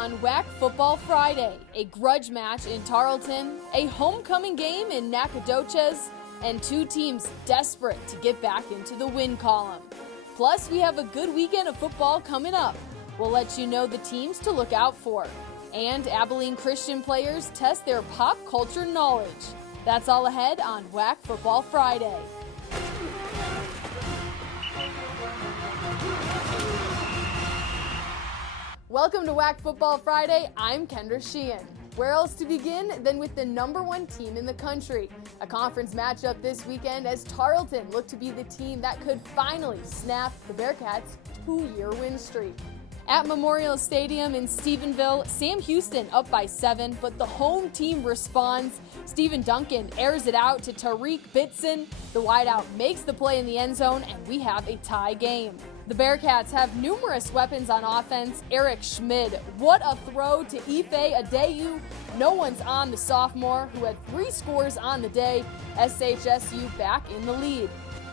on WAC Football Friday, a grudge match in Tarleton, a homecoming game in Nacogdoches, and two teams desperate to get back into the win column. Plus, we have a good weekend of football coming up. We'll let you know the teams to look out for. And Abilene Christian players test their pop culture knowledge. That's all ahead on WAC Football Friday. Welcome to WAC Football Friday. I'm Kendra Sheehan. Where else to begin than with the #1 team in the country? A conference matchup this weekend as Tarleton looked to be the team that could finally snap the Bearcats' 2-year win streak. At Memorial Stadium in Stephenville, Sam Houston up by 7, but the home team responds. Steven Duncan airs it out to Tariq Bitson. The wideout makes the play in the end zone, and we have a tie game. The Bearcats have numerous weapons on offense. Eric Schmid, what a throw to Ife Adeyu. No one's on the sophomore, who had 3 scores on the day. SHSU back in the lead.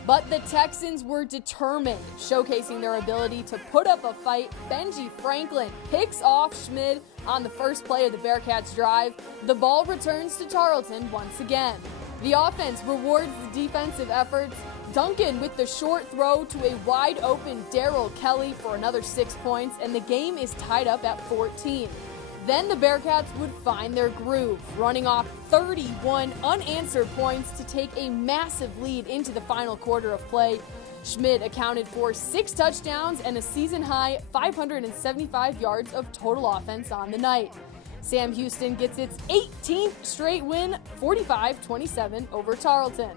But the Texans were determined, showcasing their ability to put up a fight. Benji Franklin picks off Schmid on the first play of the Bearcats' drive. The ball returns to Tarleton once again. The offense rewards the defensive efforts. Duncan with the short throw to a wide-open Darrell Kelly for another 6 points, and the game is tied up at 14. Then the Bearcats would find their groove, running off 31 unanswered points to take a massive lead into the final quarter of play. Schmid accounted for 6 touchdowns and a season-high 575 yards of total offense on the night. Sam Houston gets its 18th straight win, 45-27 over Tarleton.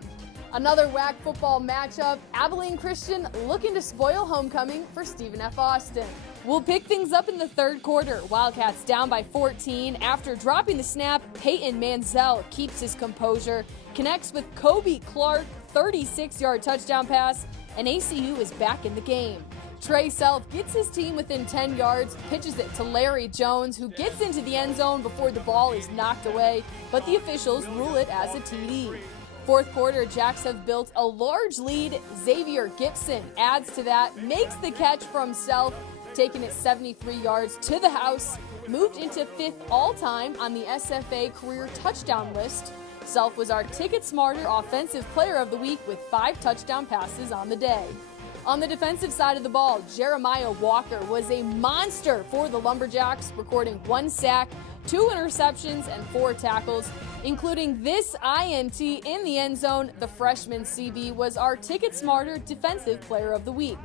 Another WAC football matchup, Abilene Christian looking to spoil homecoming for Stephen F. Austin. We'll pick things up in the third quarter. Wildcats down by 14. After dropping the snap, Peyton Manziel keeps his composure, connects with Kobe Clark, 36-yard touchdown pass, and ACU is back in the game. Trey Self gets his team within 10 yards, pitches it to Larry Jones, who gets into the end zone before the ball is knocked away, but the officials rule it as a TD. Fourth quarter, Jacks have built a large lead. Xavier Gibson adds to that, makes the catch from Self, taking it 73 yards to the house, moved into 5th all-time on the SFA career touchdown list. Self was our Ticket Smarter Offensive Player of the Week with 5 touchdown passes on the day. On the defensive side of the ball, Jeremiah Walker was a monster for the Lumberjacks, recording 1 sack, 2 interceptions, and 4 tackles, including this INT in the end zone. The freshman CB was our Ticket Smarter Defensive Player of the Week.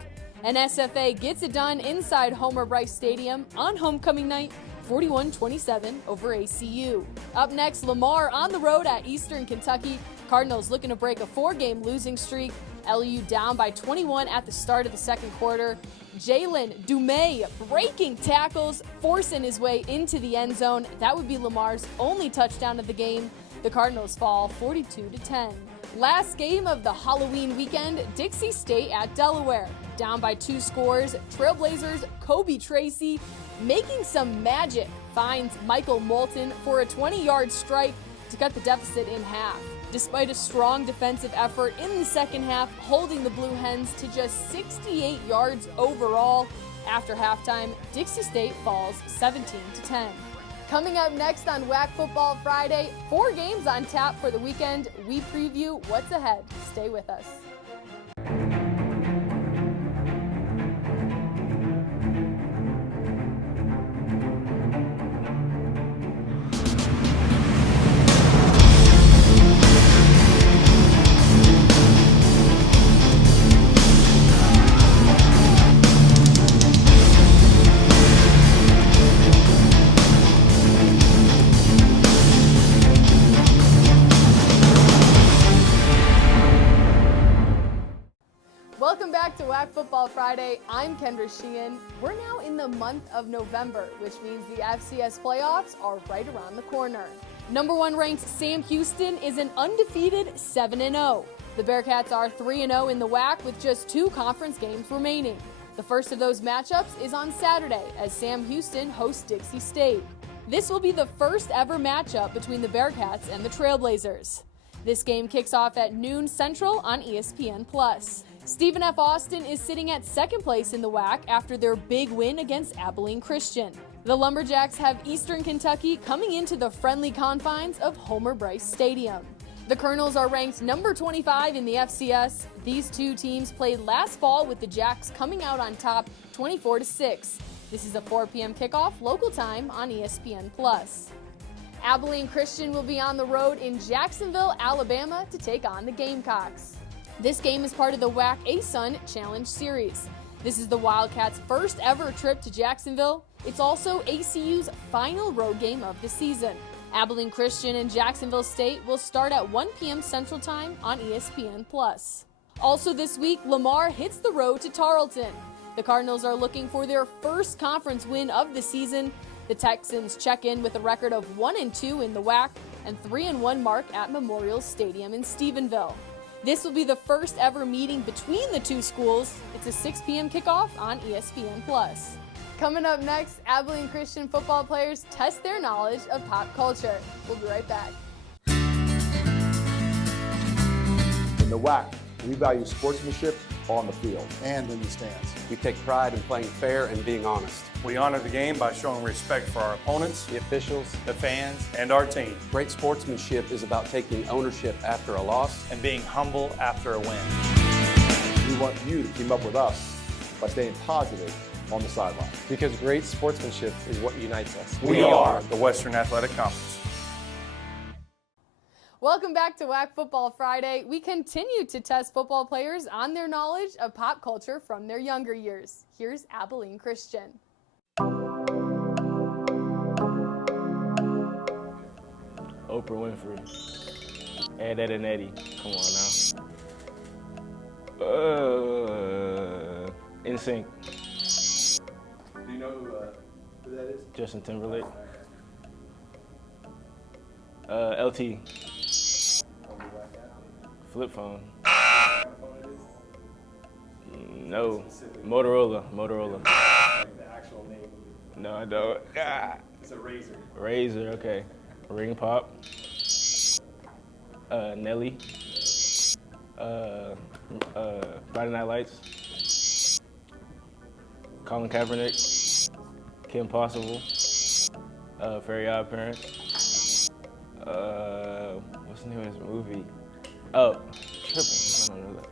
And SFA gets it done inside Homer Bryce Stadium on homecoming night, 41-27 over ACU. Up next, Lamar on the road at Eastern Kentucky. Cardinals looking to break a 4-game losing streak. LU down by 21 at the start of the second quarter. Jalen Dumais breaking tackles, forcing his way into the end zone. That would be Lamar's only touchdown of the game. The Cardinals fall 42-10. Last game of the Halloween weekend, Dixie State at Delaware. Down by 2 scores, Trailblazers' Kobe Tracy, making some magic, finds Michael Moulton for a 20-yard strike to cut the deficit in half. Despite a strong defensive effort in the second half, holding the Blue Hens to just 68 yards overall. After halftime, Dixie State falls 17-10. Coming up next on WAC Football Friday, 4 games on tap for the weekend. We preview what's ahead. Stay with us. Welcome back to WAC Football Friday. I'm Kendra Sheehan. We're now in the month of November, which means the FCS playoffs are right around the corner. #1 ranked Sam Houston is an undefeated 7-0. The Bearcats are 3-0 in the WAC with just 2 conference games remaining. The first of those matchups is on Saturday as Sam Houston hosts Dixie State. This will be the first ever matchup between the Bearcats and the Trailblazers. This game kicks off at noon Central on ESPN+. Stephen F. Austin is sitting at second place in the WAC after their big win against Abilene Christian. The Lumberjacks have Eastern Kentucky coming into the friendly confines of Homer Bryce Stadium. The Colonels are ranked number 25 in the FCS. These two teams played last fall with the Jacks coming out on top 24-6. This is a 4 p.m. kickoff local time on ESPN+. Abilene Christian will be on the road in Jacksonville, Alabama to take on the Gamecocks. This game is part of the WAC ASUN Challenge Series. This is the Wildcats' first ever trip to Jacksonville. It's also ACU's final road game of the season. Abilene Christian and Jacksonville State will start at 1 p.m. Central Time on ESPN+. Also this week, Lamar hits the road to Tarleton. The Cardinals are looking for their first conference win of the season. The Texans check in with a record of 1-2 in the WAC and 3-1 mark at Memorial Stadium in Stephenville. This will be the first ever meeting between the two schools. It's a 6 p.m. kickoff on ESPN+. Coming up next, Abilene Christian football players test their knowledge of pop culture. We'll be right back. In the WAC, we value sportsmanship on the field and in the stands. We take pride in playing fair and being honest. We honor the game by showing respect for our opponents, The officials, the fans, and our team, great sportsmanship is about taking ownership after a loss. and being humble after a win. We want you to team up with us by staying positive on the sideline. Because great sportsmanship is what unites us. We are the Western Athletic Conference. Welcome back to WAC Football Friday. We continue to test football players on their knowledge of pop culture from their younger years. Here's Abilene Christian. Oprah Winfrey. Ed, Ed, and Eddie. Come on now. NSYNC. Do you know who that is? Justin Timberlake. LT. Flip phone. No. Motorola. The actual name. No, I don't. It's a razor. Razor, okay. Ring Pop. Nelly. Friday Night Lights. Colin Kaepernick. Kim Possible. Very Odd Parents. What's the name of this movie? Oh, tripping. I don't know that.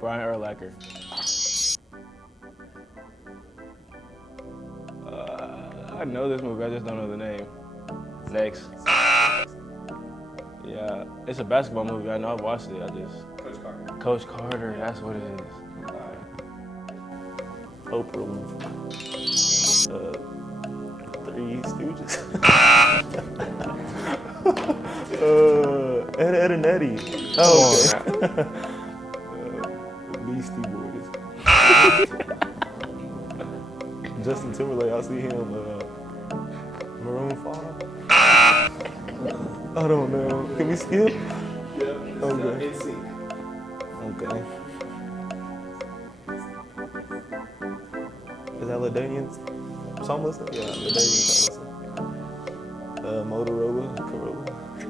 Brian Urlacher. I know this movie, I just don't know the name. Next. Yeah, it's a basketball movie. I know I've watched it. Coach Carter. Coach Carter, that's what it is. Oprah Winfrey. Three Stooges. Ed, and Eddie. Oh, okay. Beastie Boys. Justin Timberlake, I see him. Maroon 5. I don't know. Can we skip? Yeah. Okay. NSYNC. Okay. Is that LaDainian song listening? Yeah, LaDainian song listening. Motorola, Corolla. You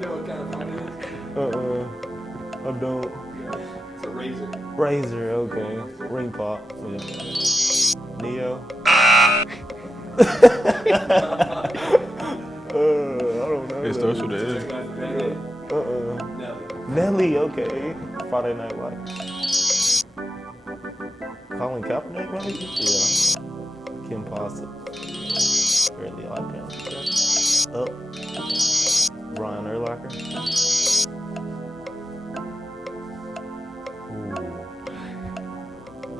know what kind of phone it is? I don't. It's a razor. Razor, okay. Ring Pop. Yeah. Neo. I don't know. It starts with an N. Nelly, okay. Friday Night Lights. Colin Kaepernick, maybe? Yeah. Kim Possible. Fairly Odd Parents. Up. Brian Urlacher. Ooh.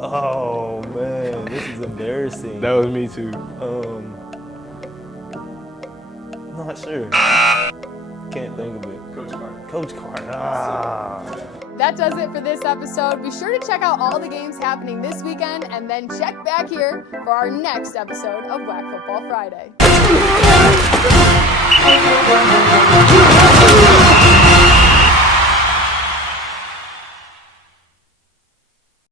Oh man, this is embarrassing. That was me too. Not sure. Can't think of it. Coach Carter. Coach Carter. Ah. That does it for this episode. Be sure to check out all the games happening this weekend and then check back here for our next episode of WAC Football Friday.